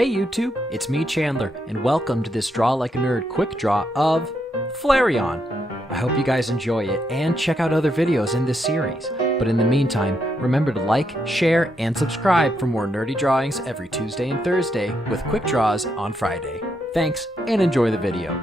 Hey YouTube, it's me Chandler, and welcome to this Draw Like a Nerd quick draw of Flareon. I hope you guys enjoy it and check out other videos in this series. But in the meantime, remember to like, share, and subscribe for more nerdy drawings every Tuesday and Thursday with quick draws on Friday. Thanks, and enjoy the video.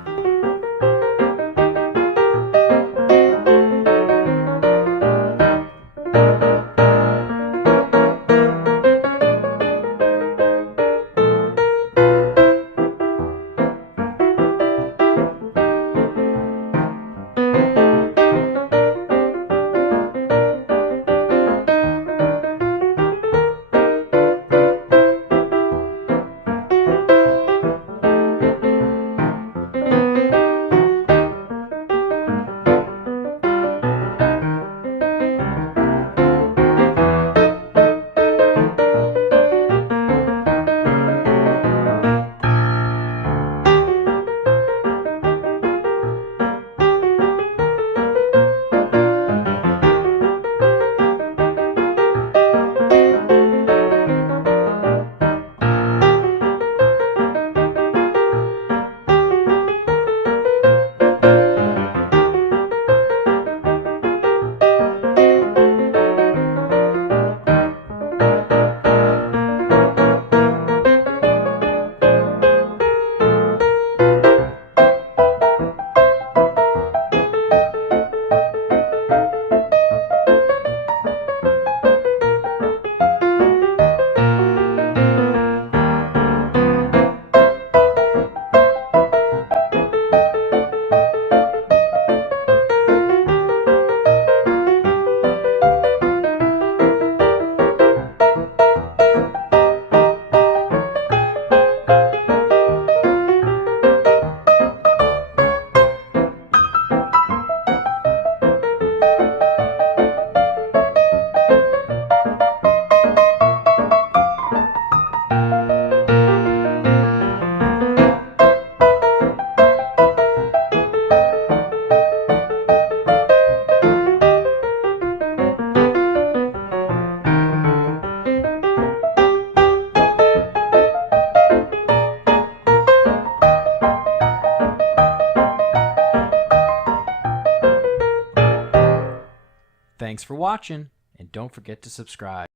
Thanks for watching, and don't forget to subscribe.